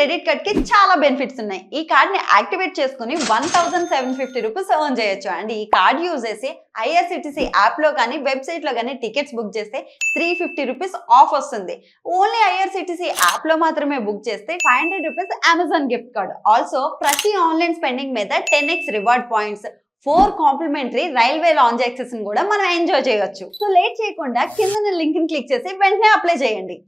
Credit card కి చాలా benefits ఉన్నాయి. ఈ కార్డ్ ని యాక్టివేట్ చేసుకుని 1750 రూపీస్ ఎర్న్ చేయొచ్చు. అండ్ ఈ కార్డ్ యూజ్ చేసి ఐఆర్సిటిసి యాప్ లో కానీ వెబ్సైట్ లో కానీ టికెట్స్ బుక్ చేస్తే 350 రూపీస్ ఆఫ్ వస్తుంది. ఓన్లీ ఐఆర్సిటిసి యాప్ లో మాత్రమే బుక్ చేస్తే 500 rupees Amazon gift card. Also ప్రతి ఆన్లైన్ స్పెండింగ్ మీద 10x reward points, 4 complimentary railway lounge access కూడా మనం ఎంజాయ్ చేయొచ్చు. సో లేట్ చేయకుండా కింద లింక్ ని క్లిక్ చేసి వెంటనే అప్లై చేయండి.